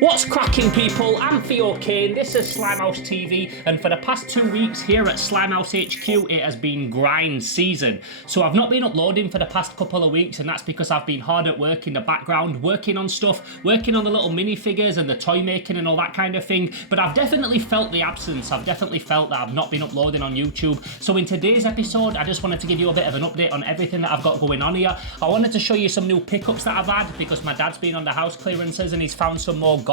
What's cracking, people? I'm Theo Kane, this is Slimehouse TV, and for the past 2 weeks here at Slimehouse HQ, it has been grind season. So I've not been uploading for the past couple of weeks, and that's because I've been hard at work in the background, working on stuff, working on the little minifigures and the toy making and all that kind of thing. But I've definitely felt the absence. I've definitely felt that I've not been uploading on YouTube. So in today's episode, I just wanted to give you a bit of an update on everything that I've got going on here. I wanted to show you some new pickups that I've had, because my dad's been on the house clearances and he's found some more gold.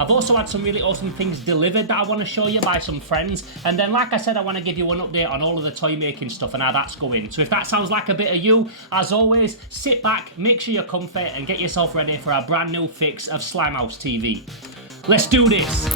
I've also had some really awesome things delivered that I want to show you by some friends. And then, like I said, I want to give you an update on all of the toy making stuff and how that's going. So if that sounds like a bit of you, as always, sit back, make sure you're comfy, and get yourself ready for a brand new fix of Slimehouse TV. Let's do this!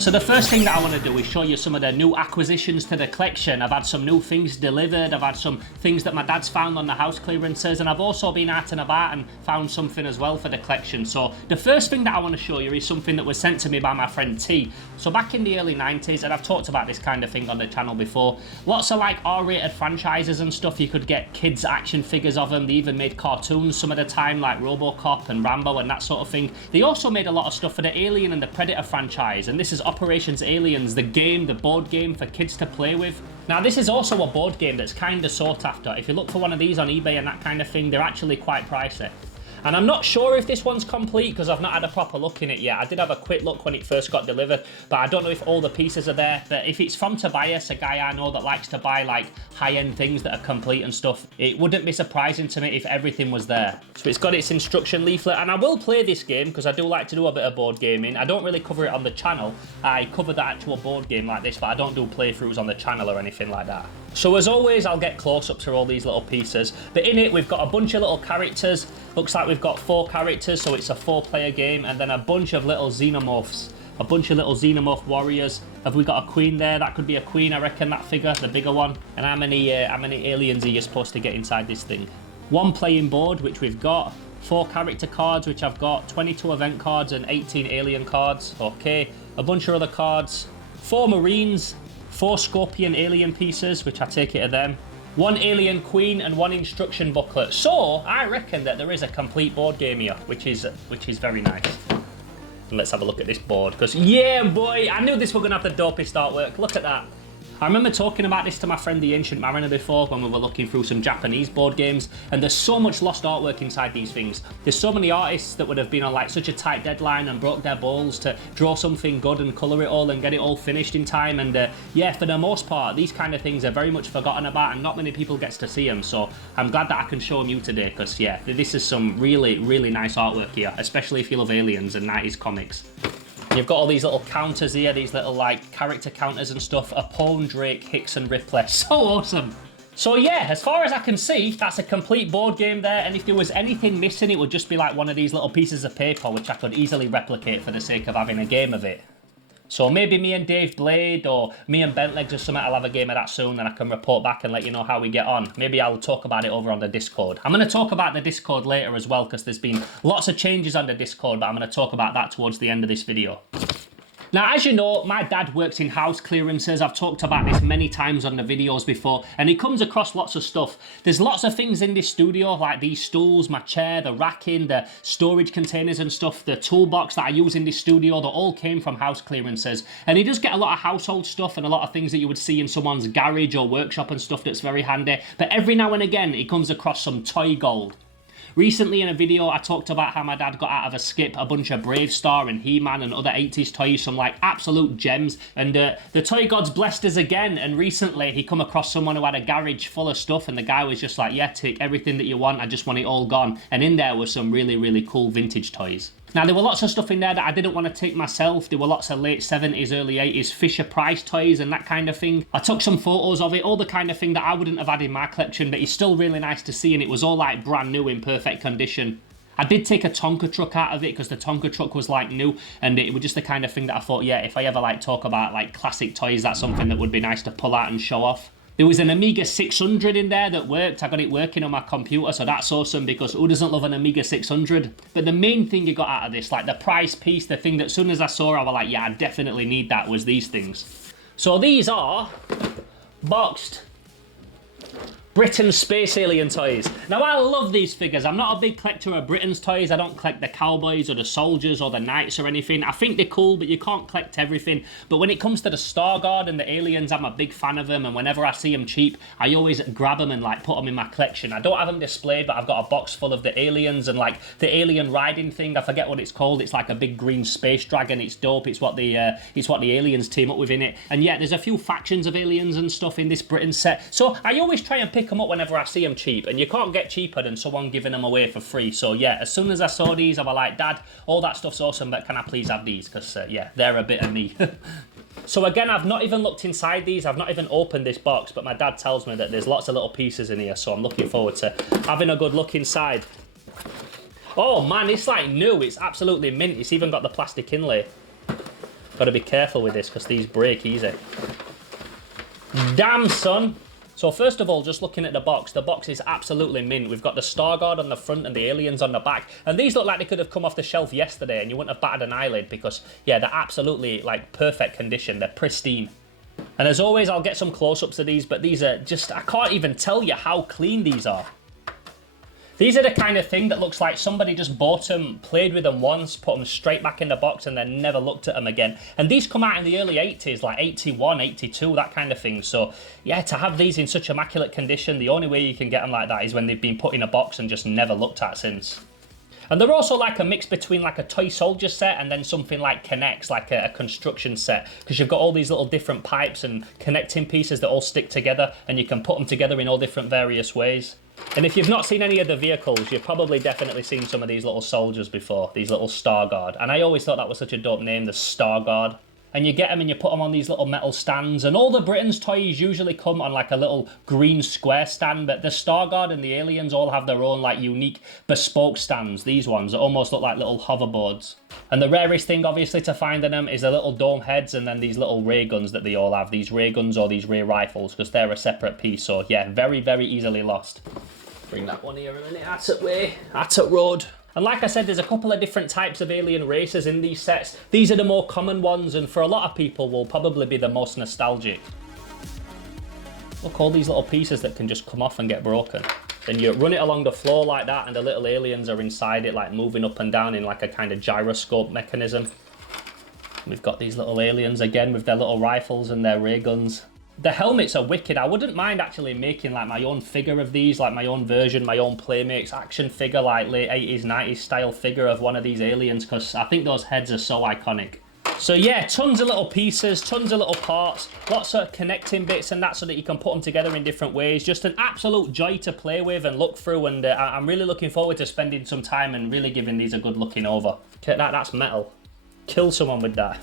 So the first thing that I want to do is show you some of the new acquisitions to the collection. I've had some new things delivered, I've had some things that my dad's found on the house clearances, and I've also been out and about and found something as well for the collection. So the first thing that I want to show you is something that was sent to me by my friend T. So back in the early 90s, and I've talked about this kind of thing on the channel before, lots of like R-rated franchises and stuff, you could get kids action figures of them. They even made cartoons some of the time, like RoboCop and Rambo and that sort of thing. They also made a lot of stuff for the Alien and the Predator franchise, and this is Operations Aliens, the game, the board game for kids to play with. Now this is also a board game that's kind of sought after. If you look for one of these on eBay and that kind of thing, they're actually quite pricey. And I'm not sure if this one's complete because I've not had a proper look in it yet. I did have a quick look when it first got delivered, but I don't know if all the pieces are there. But if it's from Tobias, a guy I know that likes to buy like high-end things that are complete and stuff, it wouldn't be surprising to me if everything was there. So it's got its instruction leaflet, and I will play this game because I do like to do a bit of board gaming. I don't really cover it on the channel. I cover the actual board game like this, but I don't do playthroughs on the channel or anything like that. So as always, I'll get close-ups to all these little pieces. But in it, we've got a bunch of little characters. Looks like we've got 4 characters, so it's a 4-player game. And then a bunch of little xenomorphs. A bunch of little xenomorph warriors. Have we got a queen there? That could be a queen, I reckon, that figure, the bigger one. And how many aliens are you supposed to get inside this thing? 1 playing board, which we've got. 4 character cards, which I've got. 22 event cards and 18 alien cards. Okay. A bunch of other cards. 4 marines. 4 scorpion alien pieces, which I take it are them. 1 alien queen and 1 instruction booklet. So I reckon that there is a complete board game here, which is very nice. And let's have a look at this board, because yeah boy, I knew this were gonna have the dopest artwork. Look at that. I remember talking about this to my friend the Ancient Mariner before when we were looking through some Japanese board games, and there's so much lost artwork inside these things. There's so many artists that would have been on like such a tight deadline and broke their balls to draw something good and colour it all and get it all finished in time, and yeah, for the most part, these kind of things are very much forgotten about and not many people gets to see them, so I'm glad that I can show them you today, because yeah, this is some really, really nice artwork here, especially if you love aliens and 90s comics. You've got all these little counters here, these little like character counters and stuff. Apone, Drake, Hicks and Ripley. So awesome. So yeah, as far as I can see, that's a complete board game there, and if there was anything missing, it would just be like one of these little pieces of paper, which I could easily replicate for the sake of having a game of it. So maybe me and Dave Blade or me and Bentlegs or something, I'll have a game of that soon and I can report back and let you know how we get on. Maybe I'll talk about it over on the Discord. I'm going to talk about the Discord later as well, because there's been lots of changes on the Discord, but I'm going to talk about that towards the end of this video. Now, as you know, my dad works in house clearances. I've talked about this many times on the videos before, and he comes across lots of stuff. There's lots of things in this studio, like these stools, my chair, the racking, the storage containers and stuff, the toolbox that I use in this studio, that all came from house clearances. And he does get a lot of household stuff and a lot of things that you would see in someone's garage or workshop and stuff that's very handy. But every now and again, he comes across some toy gold. Recently in a video, I talked about how my dad got out of a skip a bunch of Brave Star and He-Man and other 80s toys, some like absolute gems, and the toy god's blessed us again, and recently he come across someone who had a garage full of stuff, and the guy was just like, yeah, take everything that you want, I just want it all gone, and in there was some really, really cool vintage toys. Now, there were lots of stuff in there that I didn't want to take myself. There were lots of late 70s, early 80s Fisher-Price toys and that kind of thing. I took some photos of it, all the kind of thing that I wouldn't have had in my collection, but it's still really nice to see, and it was all like brand new in perfect condition. I did take a Tonka truck out of it because the Tonka truck was like new, and it was just the kind of thing that I thought, yeah, if I ever like talk about like classic toys, that's something that would be nice to pull out and show off. There was an Amiga 600 in there that worked. I got it working on my computer, so that's awesome, because who doesn't love an Amiga 600? But the main thing you got out of this, like the prize piece, the thing that as soon as I saw, I was like, yeah, I definitely need that, was these things. So these are boxed Britain's Space Alien toys. Now, I love these figures. I'm not a big collector of Britain's toys. I don't collect the cowboys or the soldiers or the knights or anything. I think they're cool, but you can't collect everything. But when it comes to the Star Guard and the aliens, I'm a big fan of them. And whenever I see them cheap, I always grab them and like put them in my collection. I don't have them displayed, but I've got a box full of the aliens and like the alien riding thing. I forget what it's called. It's like a big green space dragon. It's dope. It's what the aliens team up with in it. And yeah, there's a few factions of aliens and stuff in this Britain set. So I always try and pick them up whenever I see them cheap, and you can't get cheaper than someone giving them away for free. So yeah, as soon as I saw these, I was like, Dad, all that stuff's awesome, but can I please have these? Because yeah, they're a bit of me. So again, I've not even looked inside these. I've not even opened this box, but my dad tells me that there's lots of little pieces in here, so I'm looking forward to having a good look inside. Oh man, it's like new. It's absolutely mint. It's even got the plastic inlay. Got to be careful with this because these break easy. Damn, son. So first of all, just looking at the box is absolutely mint. We've got the Star Guard on the front and the aliens on the back. And these look like they could have come off the shelf yesterday and you wouldn't have batted an eyelid because, yeah, they're absolutely, like, perfect condition. They're pristine. And as always, I'll get some close-ups of these, but these are just, I can't even tell you how clean these are. These are the kind of thing that looks like somebody just bought them, played with them once, put them straight back in the box and then never looked at them again. And these come out in the early 80s, like 81, 82, that kind of thing. So yeah, to have these in such immaculate condition, the only way you can get them like that is when they've been put in a box and just never looked at since. And they're also like a mix between like a toy soldier set and then something like connects, like a construction set. Because you've got all these little different pipes and connecting pieces that all stick together and you can put them together in all different various ways. And if you've not seen any of the vehicles, you've probably definitely seen some of these little soldiers before, these little Star Guard. And I always thought that was such a dope name, the Star Guard. And you get them and you put them on these little metal stands. And all the Britain's toys usually come on like a little green square stand. But the Star Guard and the aliens all have their own like unique bespoke stands. These ones that almost look like little hoverboards. And the rarest thing obviously to find in them is the little dome heads and then these little ray guns that they all have. These ray guns or these ray rifles because they're a separate piece. So yeah, very, very easily lost. Bring that one here a minute. That's it way. That's it road. And like I said, there's a couple of different types of alien races in these sets. These are the more common ones and for a lot of people will probably be the most nostalgic. Look, all these little pieces that can just come off and get broken. Then you run it along the floor like that and the little aliens are inside it like moving up and down in like a kind of gyroscope mechanism. We've got these little aliens again with their little rifles and their ray guns. The helmets are wicked. I wouldn't mind actually making like my own figure of these, like my own version, my own Playmates action figure, like late 80s, 90s style figure of one of these aliens, because I think those heads are so iconic. So yeah, tons of little pieces, tons of little parts, lots of connecting bits and that so that you can put them together in different ways. Just an absolute joy to play with and look through, and I'm really looking forward to spending some time and really giving these a good looking over. Okay, that's metal. Kill someone with that.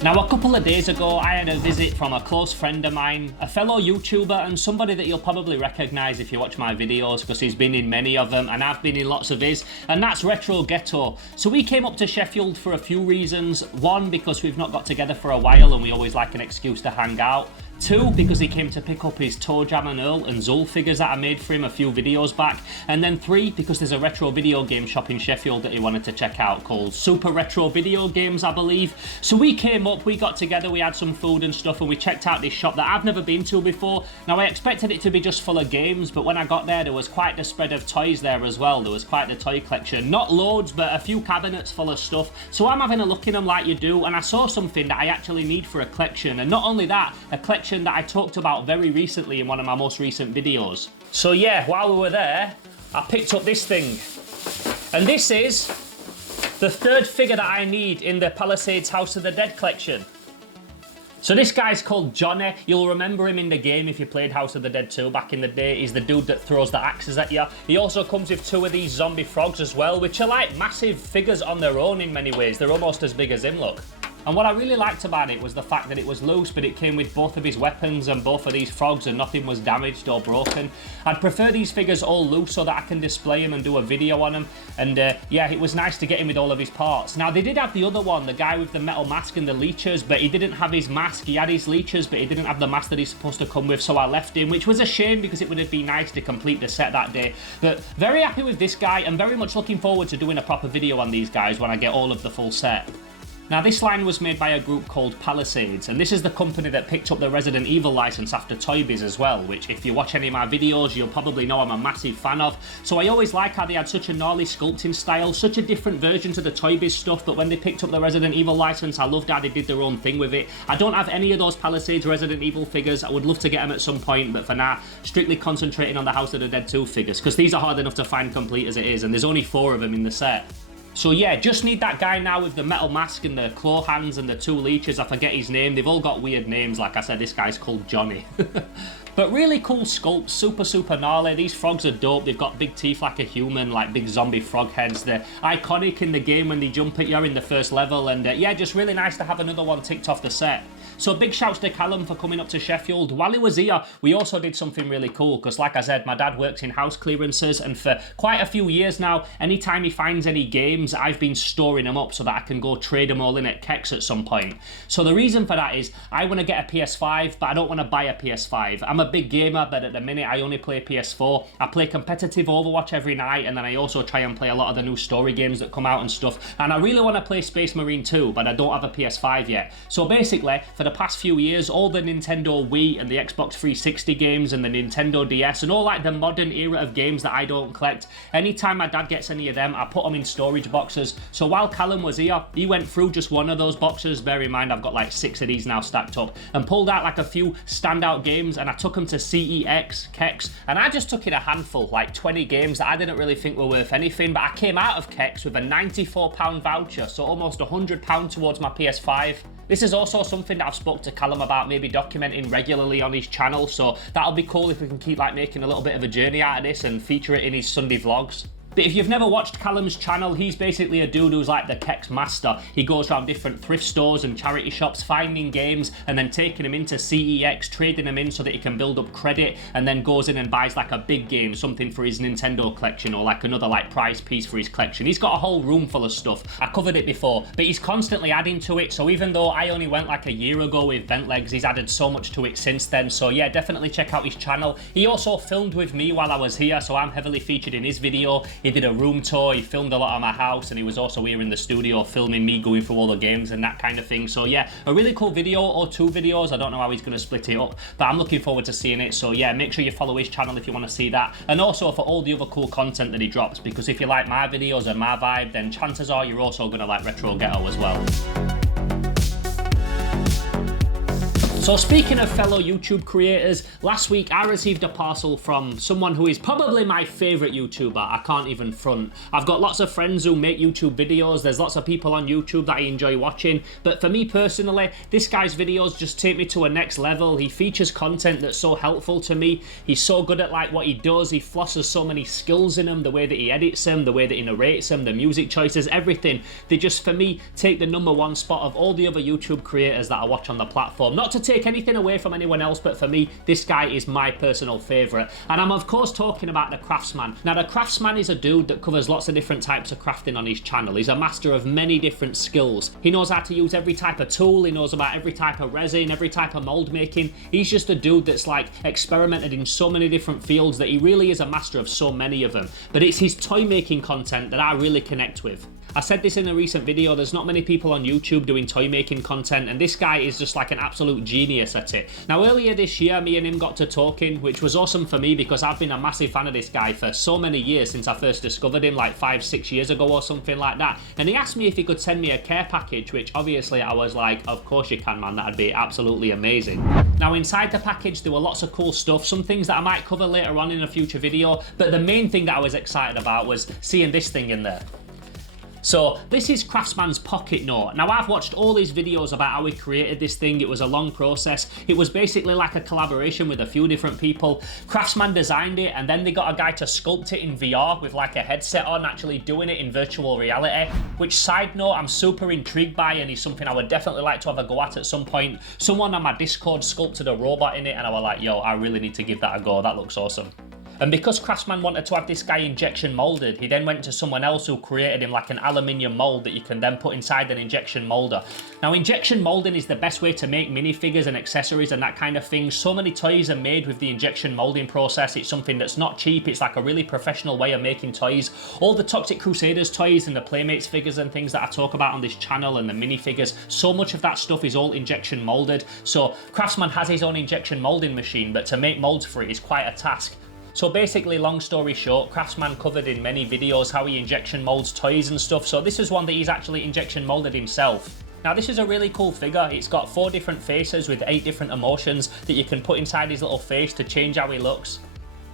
Now, a couple of days ago, I had a visit from a close friend of mine, a fellow YouTuber and somebody that you'll probably recognise if you watch my videos because he's been in many of them and I've been in lots of his, and that's Retro Ghetto. So we came up to Sheffield for a few reasons. One, because we've not got together for a while and we always like an excuse to hang out. Two, because he came to pick up his Toe Jam and Earl and Zul figures that I made for him a few videos back. And then three, because there's a retro video game shop in Sheffield that he wanted to check out called Super Retro Video Games, I believe. So we came up, we got together, we had some food and stuff, and we checked out this shop that I've never been to before. Now, I expected it to be just full of games, but when I got there was quite the spread of toys there as well. There was quite the toy collection. Not loads, but a few cabinets full of stuff. So I'm having a look in them like you do, and I saw something that I actually need for a collection. And not only that, a collection that I talked about very recently in one of my most recent videos. So yeah, while we were there, I picked up this thing. And this is the third figure that I need in the Palisades House of the Dead collection. So this guy's called Johnny. You'll remember him in the game if you played House of the Dead 2 back in the day. He's the dude that throws the axes at you. He also comes with two of these zombie frogs as well, which are like massive figures on their own in many ways. They're almost as big as him, look. And what I really liked about it was the fact that it was loose, but it came with both of his weapons and both of these frogs, and nothing was damaged or broken. I'd prefer these figures all loose so that I can display them and do a video on them. And yeah, it was nice to get him with all of his parts. Now, they did have the other one, the guy with the metal mask and the leeches, but he didn't have his mask. He had his leeches, but he didn't have the mask that he's supposed to come with, so I left him, which was a shame because it would have been nice to complete the set that day. But very happy with this guy, and very much looking forward to doing a proper video on these guys when I get all of the full set. Now, this line was made by a group called Palisades, and this is the company that picked up the Resident Evil license after Toy Biz as well, which if you watch any of my videos, you'll probably know I'm a massive fan of. So I always like how they had such a gnarly sculpting style, such a different version to the Toy Biz stuff, but when they picked up the Resident Evil license, I loved how they did their own thing with it. I don't have any of those Palisades Resident Evil figures. I would love to get them at some point, but for now, strictly concentrating on the House of the Dead 2 figures, because these are hard enough to find complete as it is, and there's only 4 of them in the set. So yeah, just need that guy now with the metal mask and the claw hands and the 2 leeches. I forget his name. They've all got weird names. Like I said, this guy's called Johnny. But really cool sculpts, super gnarly. These frogs are dope. They've got big teeth like a human, like big zombie frog heads. They're iconic in the game when they jump at you in the first level. And yeah, just really nice to have another one ticked off the set. So big shouts to Callum for coming up to Sheffield. While he was here, we also did something really cool, because like I said, my dad works in house clearances, and for quite a few years now, anytime he finds any games, I've been storing them up so that I can go trade them all in at Kex at some point. So the reason for that is I want to get a PS5, but I don't want to buy a PS5. I'm a big gamer, but at the minute I only play PS4. I play competitive Overwatch every night, and then I also try and play a lot of the new story games that come out and stuff. And I really want to play Space Marine 2, but I don't have a PS5 yet. So basically, for the past few years, all the Nintendo Wii and the Xbox 360 games and the Nintendo DS and all like the modern era of games that I don't collect, anytime my dad gets any of them, I put them in storage boxes. So while Callum was here, he went through just one of those boxes. Bear in mind, I've got like 6 of these now stacked up, and pulled out like a few standout games, and I took them to CEX, Kex, and I just took in a handful, like 20 games that I didn't really think were worth anything, but I came out of Kex with a £94 voucher, so almost £100 towards my PS5. This is also something that I've spoke to Callum about maybe documenting regularly on his channel, so that'll be cool if we can keep like making a little bit of a journey out of this and feature it in his Sunday vlogs. But if you've never watched Callum's channel, he's basically a dude who's like the Kex master. He goes around different thrift stores and charity shops, finding games and then taking them into CEX, trading them in so that he can build up credit, and then goes in and buys like a big game, something for his Nintendo collection or like another like prize piece for his collection. He's got a whole room full of stuff. I covered it before, but he's constantly adding to it. So even though I only went like a year ago with Bent Legs, he's added so much to it since then. So yeah, definitely check out his channel. He also filmed with me while I was here, so I'm heavily featured in his video. He did a room tour, he filmed a lot of my house, and he was also here in the studio filming me going through all the games and that kind of thing. So yeah, a really cool video, or 2 videos. I don't know how he's going to split it up, but I'm looking forward to seeing it. So yeah, make sure you follow his channel if you want to see that, and also for all the other cool content that he drops, because if you like my videos and my vibe, then chances are you're also going to like Retro Ghetto as well. So speaking of fellow YouTube creators, last week I received a parcel from someone who is probably my favourite YouTuber. I can't even front. I've got lots of friends who make YouTube videos. There's lots of people on YouTube that I enjoy watching. But for me personally, this guy's videos just take me to a next level. He features content that's so helpful to me. He's so good at like what he does. He flosses so many skills in him. The way that he edits them, the way that he narrates them, the music choices, everything. They just, for me, take the #1 spot of all the other YouTube creators that I watch on the platform. Not to take anything away from anyone else, but for me, this guy is my personal favourite. And I'm of course talking about the Craftsman. Now, the Craftsman is a dude that covers lots of different types of crafting on his channel. He's a master of many different skills. He knows how to use every type of tool. He knows about every type of resin, every type of mold making. He's just a dude that's like experimented in so many different fields that he really is a master of so many of them. But it's his toy making content that I really connect with. I said this in a recent video, there's not many people on YouTube doing toy making content, and this guy is just like an absolute genius at it. Now earlier this year, me and him got to talking, which was awesome for me because I've been a massive fan of this guy for so many years, since I first discovered him like 5-6 years ago or something like that. And he asked me if he could send me a care package, which obviously I was like, of course you can, man, that'd be absolutely amazing. Now inside the package there were lots of cool stuff, some things that I might cover later on in a future video, but the main thing that I was excited about was seeing this thing in there. So this is Craftsman's pocket note. Now I've watched all these videos about how he created this thing. It was a long process. It was basically like a collaboration with a few different people. Craftsman designed it and then they got a guy to sculpt it in VR with like a headset on, actually doing it in virtual reality. Which, side note, I'm super intrigued by and is something I would definitely like to have a go at some point. Someone on my Discord sculpted a robot in it and I was like, yo, I really need to give that a go. That looks awesome. And because Craftsman wanted to have this guy injection molded, he then went to someone else who created him like an aluminium mold that you can then put inside an injection molder. Now, injection molding is the best way to make minifigures and accessories and that kind of thing. So many toys are made with the injection molding process. It's something that's not cheap. It's like a really professional way of making toys. All the Toxic Crusaders toys and the Playmates figures and things that I talk about on this channel and the minifigures, so much of that stuff is all injection molded. So Craftsman has his own injection molding machine, but to make molds for it is quite a task. So basically, long story short, Craftsman covered in many videos how he injection molds toys and stuff. So this is one that he's actually injection molded himself. Now this is a really cool figure. It's got 4 different faces with 8 different emotions that you can put inside his little face to change how he looks.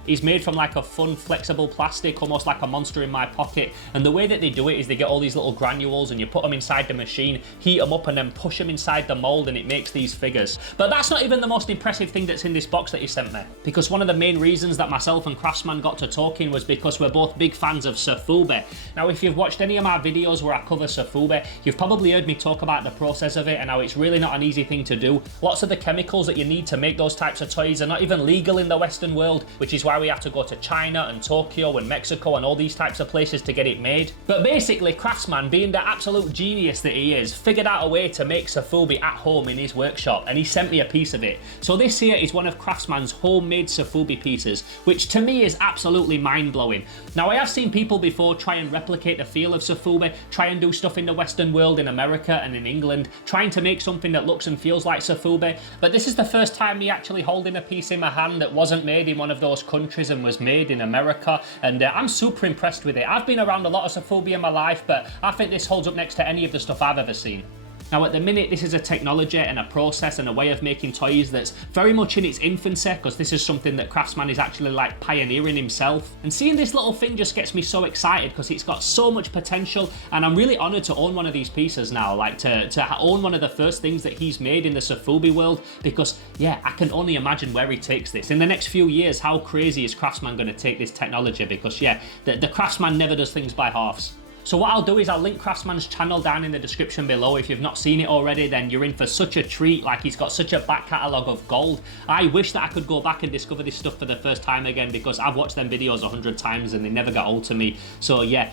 He's made from like a fun, flexible plastic, almost like a monster in my pocket. And the way that they do it is they get all these little granules and you put them inside the machine, heat them up and then push them inside the mold and it makes these figures. But that's not even the most impressive thing that's in this box that he sent me. Because one of the main reasons that myself and Craftsman got to talking was because we're both big fans of Sofubi. Now, if you've watched any of my videos where I cover Sofubi, you've probably heard me talk about the process of it and how it's really not an easy thing to do. Lots of the chemicals that you need to make those types of toys are not even legal in the Western world, which is why we have to go to China and Tokyo and Mexico and all these types of places to get it made. But basically, Craftsman, being the absolute genius that he is, figured out a way to make Sofubi at home in his workshop, and he sent me a piece of it. So this here is one of Craftsman's homemade Sofubi pieces, which to me is absolutely mind-blowing. Now, I have seen people before try and replicate the feel of Sofubi, try and do stuff in the Western world, in America and in England, trying to make something that looks and feels like Sofubi. But this is the first time me actually holding a piece in my hand that wasn't made in one of those countries and was made in America, and I'm super impressed with it. I've been around a lot of Sofubi in my life, but I think this holds up next to any of the stuff I've ever seen. Now, at the minute, this is a technology and a process and a way of making toys that's very much in its infancy, because this is something that Craftsman is actually like pioneering himself. And seeing this little thing just gets me so excited because it's got so much potential, and I'm really honored to own one of these pieces now, like to own one of the first things that he's made in the Sofubi world, because yeah, I can only imagine where he takes this. In the next few years, how crazy is Craftsman going to take this technology? Because yeah, the Craftsman never does things by halves. So what I'll do is I'll link Craftsman's channel down in the description below. If you've not seen it already, then you're in for such a treat. Like, he's got such a back catalogue of gold. I wish that I could go back and discover this stuff for the first time again, because I've watched them videos 100 times and they never got old to me. So yeah,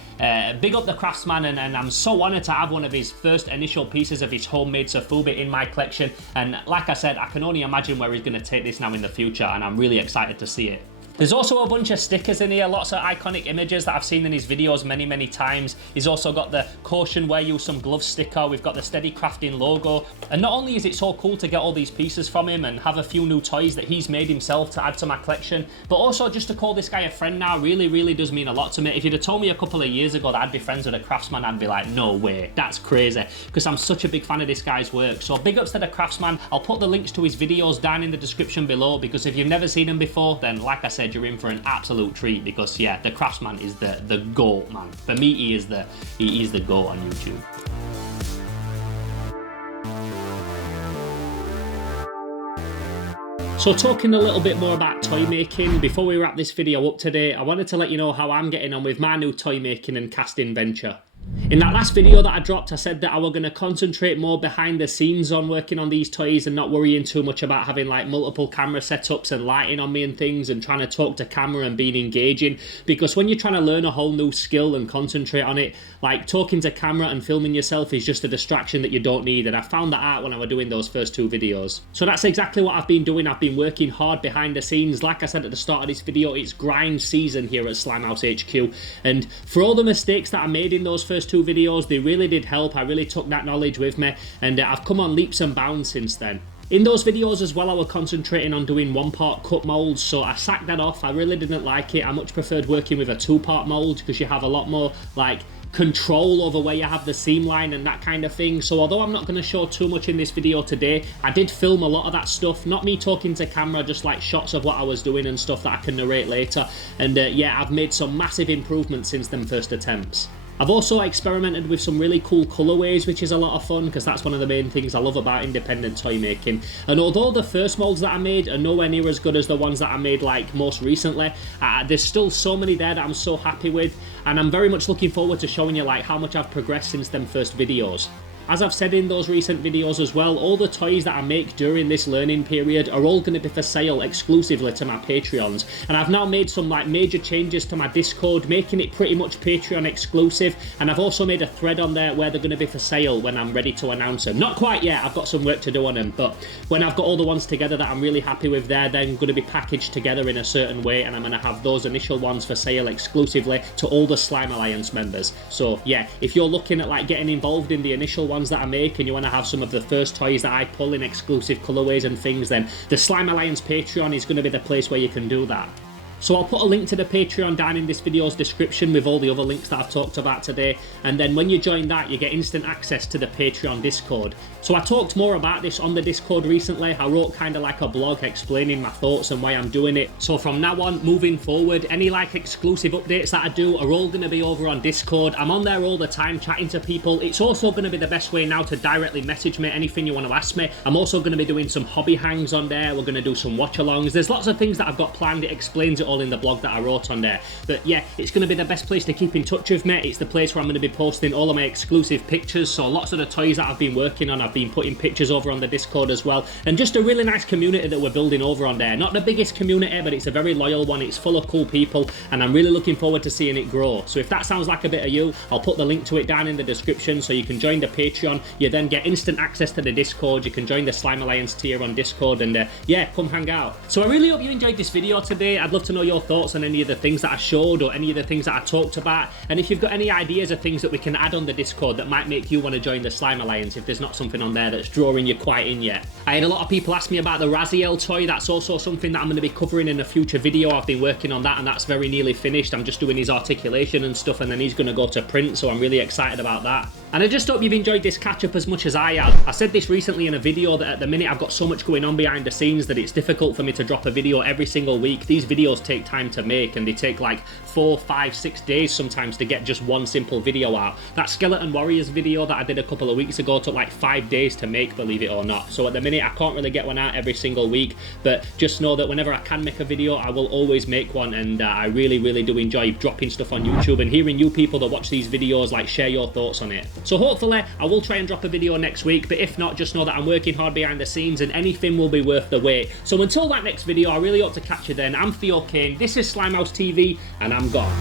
big up the Craftsman, and I'm so honoured to have one of his first initial pieces of his homemade Sofubi in my collection. And like I said, I can only imagine where he's going to take this now in the future, and I'm really excited to see it. There's also a bunch of stickers in here, lots of iconic images that I've seen in his videos many times. He's also got the caution wear use some gloves sticker. We've got the Steady Crafting logo. And not only is it so cool to get all these pieces from him and have a few new toys that he's made himself to add to my collection, but also just to call this guy a friend now really does mean a lot to me. If you'd have told me a couple of years ago that I'd be friends with a Craftsman, I'd be like, no way, that's crazy, because I'm such a big fan of this guy's work. So big ups to the Craftsman. I'll put the links to his videos down in the description below, because if you've never seen him before, then like I said, you're in for an absolute treat, because yeah, the Craftsman is the GOAT, man. For me, he is the GOAT on YouTube. So talking a little bit more about toy making, before we wrap this video up today, I wanted to let you know how I'm getting on with my new toy making and casting venture. In that last video that I dropped, I said that I was going to concentrate more behind the scenes on working on these toys and not worrying too much about having like multiple camera setups and lighting on me and things and trying to talk to camera and being engaging, because when you're trying to learn a whole new skill and concentrate on it, like talking to camera and filming yourself is just a distraction that you don't need, and I found that out when I was doing those first 2 videos. So that's exactly what I've been doing. I've been working hard behind the scenes. Like I said at the start of this video, it's grind season here at Slimehouse HQ, and for all the mistakes that I made in those first 2 videos, they really did help. I really took that knowledge with me, and I've come on leaps and bounds since then. In those videos as well, I was concentrating on doing 1-part cut molds, so I sacked that off. I really didn't like it. I much preferred working with a 2-part mold, because you have a lot more like control over where you have the seam line and that kind of thing. So although I'm not going to show too much in this video today, I did film a lot of that stuff, not me talking to camera, just like shots of what I was doing and stuff that I can narrate later. And yeah, I've made some massive improvements since them first attempts. I've also experimented with some really cool colorways, which is a lot of fun because that's one of the main things I love about independent toy making. And although the first molds that I made are nowhere near as good as the ones that I made like most recently, there's still so many there that I'm so happy with, and I'm very much looking forward to showing you like how much I've progressed since them first videos. As I've said in those recent videos as well, all the toys that I make during this learning period are all going to be for sale exclusively to my Patreons. And I've now made some like major changes to my Discord, making it pretty much Patreon exclusive. And I've also made a thread on there where they're going to be for sale when I'm ready to announce them. Not quite yet, I've got some work to do on them, but when I've got all the ones together that I'm really happy with there, they're going to be packaged together in a certain way, and I'm going to have those initial ones for sale exclusively to all the Slime Alliance members. So yeah, if you're looking at like getting involved in the initial ones that I make and you want to have some of the first toys that I pull in exclusive colorways and things, then the Slime Alliance Patreon is going to be the place where you can do that. So I'll put a link to the Patreon down in this video's description with all the other links that I've talked about today, and then when you join that you get instant access to the Patreon Discord. So I talked more about this on the Discord recently. I wrote kind of like a blog explaining my thoughts and why I'm doing it. So from now on, moving forward, any like exclusive updates that I do are all going to be over on Discord. I'm on there all the time chatting to people. It's also going to be the best way now to directly message me anything you want to ask me. I'm also going to be doing some hobby hangs on there. We're going to do some watch-alongs. There's lots of things that I've got planned. It explains it all in the blog that I wrote on there. But yeah, it's going to be the best place to keep in touch with me. It's the place where I'm going to be posting all of my exclusive pictures. So lots of the toys that I've been working on, I've been putting pictures over on the Discord as well. And just a really nice community that we're building over on there. Not the biggest community, but it's a very loyal one. It's full of cool people, and I'm really looking forward to seeing it grow. So if that sounds like a bit of you, I'll put the link to it down in the description so you can join the Patreon. You then get instant access to the Discord. You can join the Slime Alliance tier on Discord, and yeah, come hang out. So I really hope you enjoyed this video today. I'd love to know your thoughts on any of the things that I showed or any of the things that I talked about, and if you've got any ideas of things that we can add on the Discord that might make you want to join the Slime Alliance if there's not something on there that's drawing you quite in yet. I had a lot of people ask me about the Raziel toy. That's also something that I'm going to be covering in a future video. I've been working on that and that's very nearly finished. I'm just doing his articulation and stuff, and then he's going to go to print, so I'm really excited about that. And I just hope you've enjoyed this catch-up as much as I have. I said this recently in a video that at the minute I've got so much going on behind the scenes that it's difficult for me to drop a video every single week. These videos take time to make, and they take like 4, 5, 6 days sometimes to get just one simple video out. That Skeleton Warriors video that I did a couple of weeks ago took like 5 days to make, believe it or not. So at the minute I can't really get one out every single week, but just know that whenever I can make a video, I will always make one, and I really do enjoy dropping stuff on YouTube and hearing you people that watch these videos like share your thoughts on it. So hopefully I will try and drop a video next week, but if not, just know that I'm working hard behind the scenes and anything will be worth the wait. So until that next video, I really hope to catch you then. I'm Theo Kane, this is Slimehouse TV, and I'm gone.